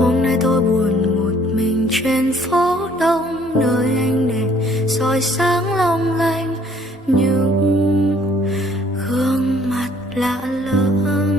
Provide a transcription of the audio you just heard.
Hôm nay tôi buồn một mình trên phố đông, nơi ánh đèn soi sáng long lanh những gương mặt lạ lẫm.